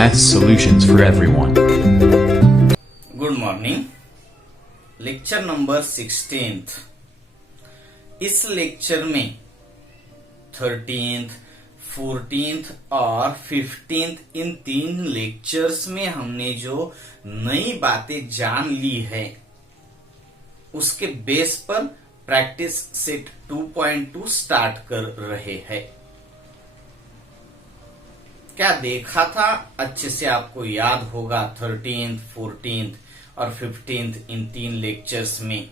Math solutions for everyone. Good morning. Lecture number 16th। इस lecture में 13th, 14th और 15th इन तीन lectures में हमने जो नई बातें जान ली है उसके बेस पर प्रैक्टिस सेट 2.2 स्टार्ट कर रहे हैं। क्या देखा था अच्छे से आपको याद होगा 13th, 14th और 15th इन तीन लेक्चर्स में।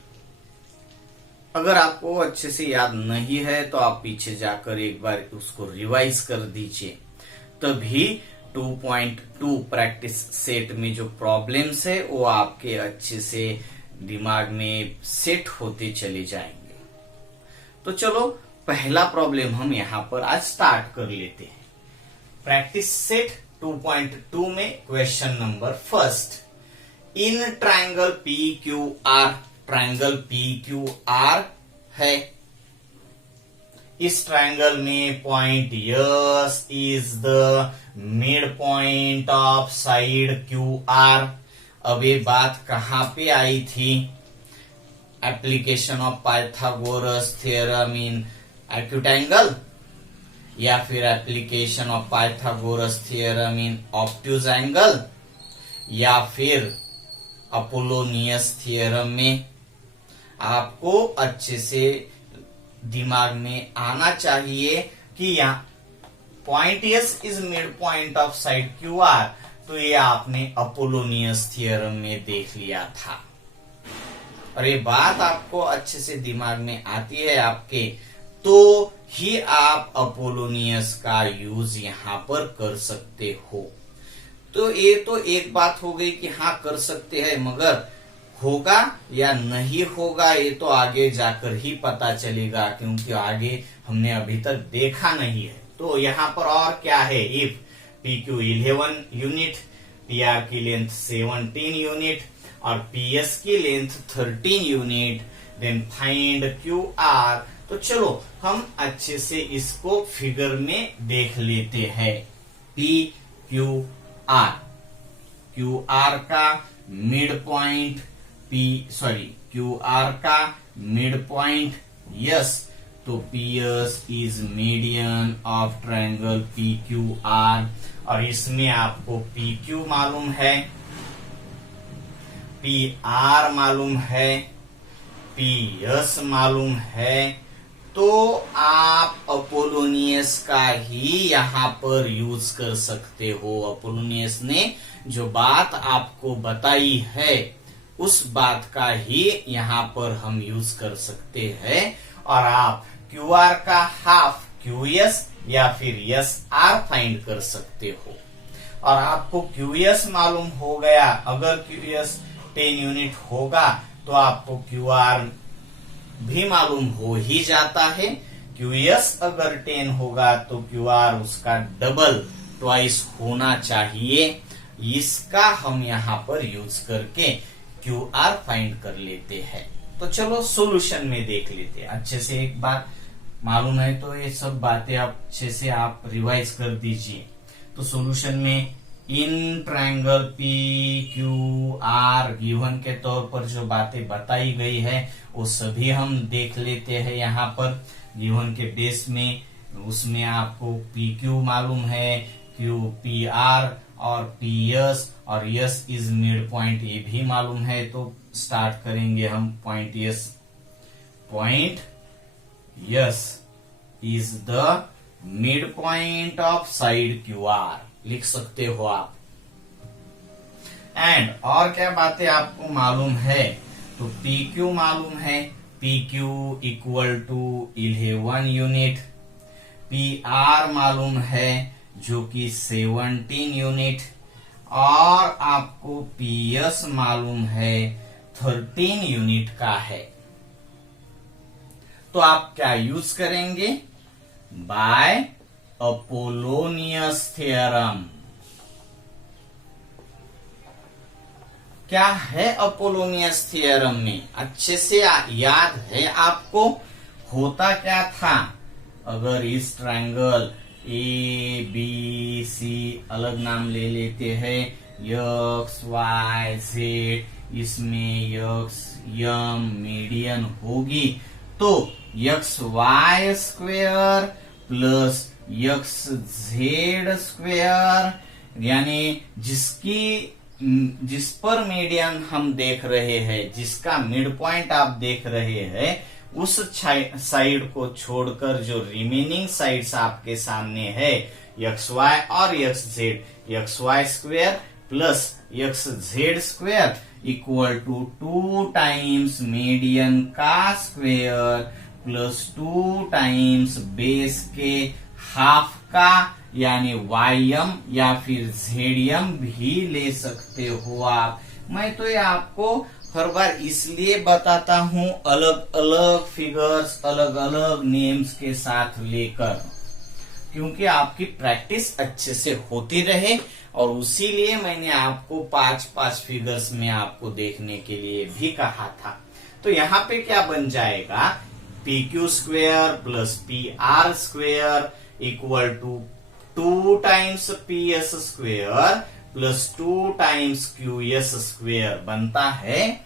अगर आपको अच्छे से याद नहीं है तो आप पीछे जाकर एक बार उसको रिवाइज कर दीजिए, तभी 2.2 प्रैक्टिस सेट में जो प्रॉब्लम्स है वो आपके अच्छे से दिमाग में सेट होते चले जाएंगे। तो चलो पहला प्रॉब्लम हम यहां पर आज स्टार्ट कर लेते हैं। प्रैक्टिस सेट 2.2 में question number first. In triangle PQR, triangle PQR है। इस ट्रायंगल में point yes is the mid point of side QR। अब ये बात कहां पे आई थी? Application of Pythagoras theorem in acute angle, या फिर application of Pythagoras theorem in obtuse angle, या फिर अपोलोनियस थ्योरम में। आपको अच्छे से दिमाग में आना चाहिए कि यहाँ point S is mid point of side QR, तो ये आपने अपोलोनियस थ्योरम में देख लिया था। और ये बात आपको अच्छे से दिमाग में आती है आपके, तो ही आप अपोलोनियस का यूज यहां पर कर सकते हो। तो ये तो एक बात हो गई कि हाँ कर सकते हैं, मगर होगा या नहीं होगा ये तो आगे जाकर ही पता चलेगा, क्योंकि आगे हमने अभी तक देखा नहीं है। तो यहाँ पर और क्या है? इफ PQ 11 यूनिट, PR की लेंथ 17 यूनिट और PS की length 13 unit, then find QR। तो चलो हम अच्छे से इसको फिगर में देख लेते हैं। PQR, QR का मिड पॉइंट QR का मिड पॉइंट यस, तो PS is median of triangle PQR। और इसमें आपको PQ मालूम है, PR मालूम है, PS मालूम है, तो आप अपोलोनियस का ही यहां पर यूज कर सकते हो। अपोलोनियस ने जो बात आपको बताई है उस बात का ही यहां पर हम यूज कर सकते हैं। और आप QR का हाफ QS या फिर SR फाइंड कर सकते हो। और आपको QS मालूम हो गया, अगर QS 10 यूनिट होगा तो आपको QR भी मालूम हो ही जाता है। QS अगर 10 होगा तो QR उसका डबल ट्वाइस होना चाहिए। इसका हम यहाँ पर यूज करके QR फाइंड कर लेते हैं। तो चलो सॉल्यूशन में देख लेते हैं। अच्छे से एक बात मालूम है तो ये सब बातें अच्छे से आप रिवाइज कर दीजिए। तो सॉल्यूशन में इन ट्रायंगल PQR गिवन के तौर पर जो बातें बताई गई है वो सभी हम देख लेते हैं यहाँ पर गिवन के बेस में। उसमें आपको PQ मालूम है, PR और PS और S इज मिड पॉइंट ये भी मालूम है। तो स्टार्ट करेंगे हम point S। Point S is the mid point of side QR लिख सकते हो आप। एंड और क्या बातें आपको मालूम है? तो PQ मालूम है, PQ equal to 11 unit. PR मालूम है जो कि 17 यूनिट, और आपको PS मालूम है 13 यूनिट का है। तो आप क्या यूज करेंगे? By Apollonius theorem. क्या है अपोलोनियस थ्योरम में? अच्छे से याद है आपको? होता क्या था? अगर इस ट्रायंगल ABCD ABC अलग नाम ले लेते हैं, X Y Z, इसमें X यम मीडियन होगी तो XY square plus XZ square, यानी जिस पर मीडियन हम देख रहे हैं, जिसका मिड पॉइंट आप देख रहे हैं, उस साइड को छोड़कर जो रिमेनिंग साइड्स आपके सामने है XY और XZ, XY square plus XZ square equal to 2 times median का स्क्वेयर प्लस 2 टाइम्स बेस के हाफ का, यानी YM या फिर ZM भी ले सकते हो आप। मैं तो ये आपको हर बार इसलिए बताता हूं अलग अलग फिगर्स अलग अलग नेम्स के साथ लेकर, क्योंकि आपकी प्रैक्टिस अच्छे से होती रहे, और उसीलिए मैंने आपको 5-5 फिगर्स में आपको देखने के लिए भी कहा था। तो यहाँ पे क्या बन जाएगा, PQ square plus PR square equal to 2 times PS square plus 2 times QS square बनता है।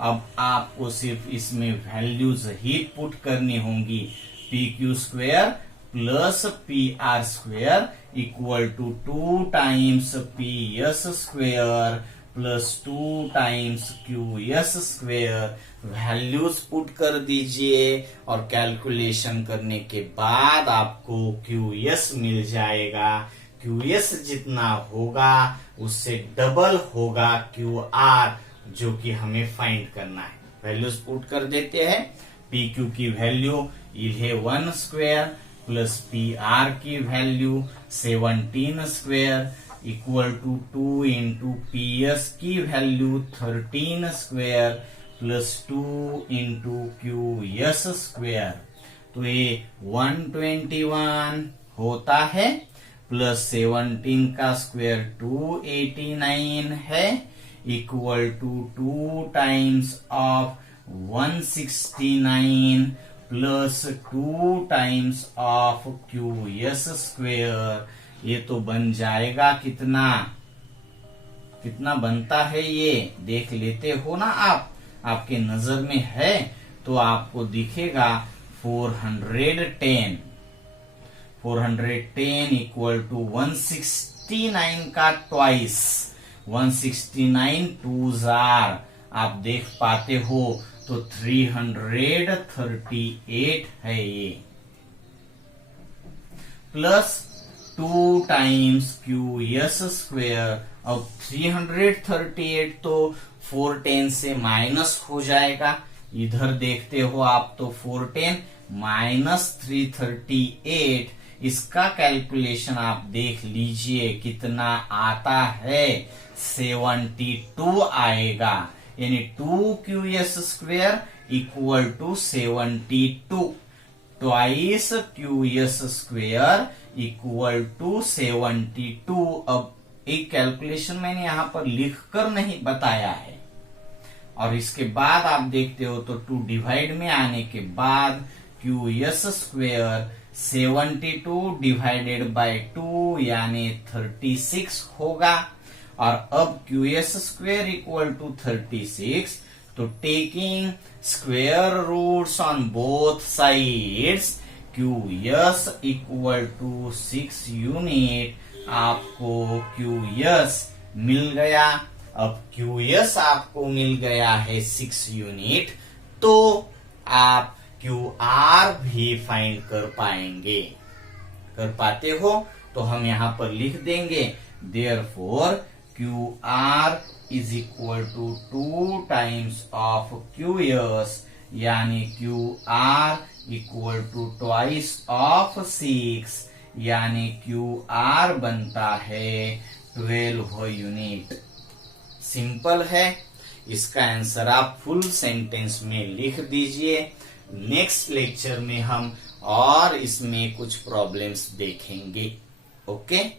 अब आपको सिर्फ इसमें वैल्यूज ही पुट करनी होंगी, PQ square plus PR square equal to 2 times PS square plus 2 times QS square. Values put कर दीजिए और कैलकुलेशन करने के बाद आपको QS मिल जाएगा। QS जितना होगा उससे डबल होगा QR, जो कि हमें फाइंड करना है। वैल्यूज पुट कर देते हैं। PQ की वैल्यू 11 स्क्वेयर प्लस PR की value 17 square equal to 2 into PS की वैल्यू 13 square plus 2 into QS square. तो ये 121 होता है, प्लस 17 का स्क्वेयर 289 है, इक्वल टू 2 टाइम्स ऑफ 169 प्लस 2 टाइम्स ऑफ QS स्क्वेयर। ये तो बन जाएगा कितना बनता है, ये देख लेते हो ना आप, आपके नजर में है तो आपको दिखेगा 410 इक्वल टू 169 का ट्वाइस, 169 2 आप देख पाते हो, तो 338 है ये, प्लस 2 टाइम्स QS स्क्वेयर। अब 338 तो 410 से माइनस हो जाएगा, इधर देखते हो आप तो 410 माइनस 338, इसका कैलकुलेशन आप देख लीजिए कितना आता है, 72 आएगा, यानी 2 QS square equal to 72, twice QS square equal to 72। अब एक कैलकुलेशन मैंने यहाँ पर लिखकर नहीं बताया है, और इसके बाद आप देखते हो तो 2 डिवाइड में आने के बाद QS स्क्वेयर 72 डिवाइडेड बाय 2 यानी 36 होगा, और अब QS स्क्वेयर इक्वल टू 36, तो taking square roots on both sides, QS equal to 6 unit, आपको QS मिल गया। अब QS आपको मिल गया है 6 यूनिट, तो आप QR भी फाइंड कर पाएंगे। कर पाते हो तो हम यहां पर लिख देंगे, therefore QR is equal to 2 times of QS, यानी QR equal to twice of 6, यानी QR बनता है 12 यूनिट। सिंपल है, इसका आंसर आप फुल सेंटेंस में लिख दीजिए। नेक्स्ट लेक्चर में हम और इसमें कुछ प्रॉब्लम्स देखेंगे। Okay, bye.